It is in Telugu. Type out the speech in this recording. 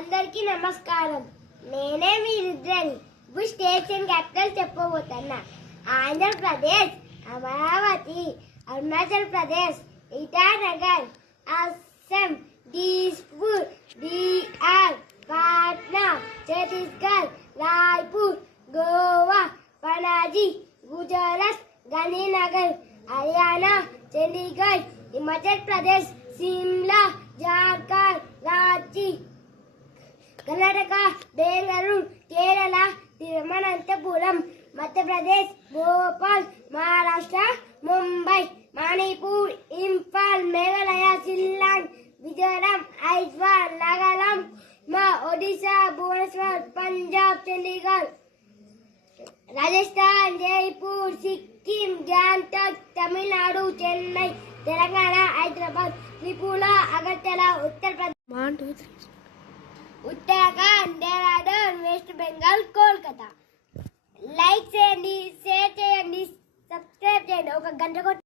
అందరికీ నమస్కారం. నేనే మీ రుద్రని. ఇప్పుడు station capital చెప్పబోతున్నా. Andhra Pradesh, Amaravati, Arunachal Pradesh, Itanagar, Assam, దీస్పూర్, Bihar, Patna, Chhattisgarh, Raipur, Goa, Panaji, Gujarat, Gandhinagar, Haryana, Chandigarh, Himachal Pradesh, Shimla, Jharkhand, Ranchi, Karnataka, Bengaluru, Kerala, Thiruvananthapuram, Madhya Pradesh, Bhopal, Maharashtra, Mumbai, Manipur, Imphal, Meghalaya, Shillong, Mizoram, Aizawl, Nagaland, Odisha, Bhubaneswar, Punjab, Chandigarh, Rajasthan, Jaipur, Sikkim, Gangtok, Tamil Nadu, Chennai, Telangana, Hyderabad, Tripura, Agartala, Uttar Pradesh, Uttarakhand, Dehradun, west Bengal, Kolkata. Like చేయండి, షేర్ చేయండి, సబ్స్క్రైబ్ చేయండి, ఒక గంట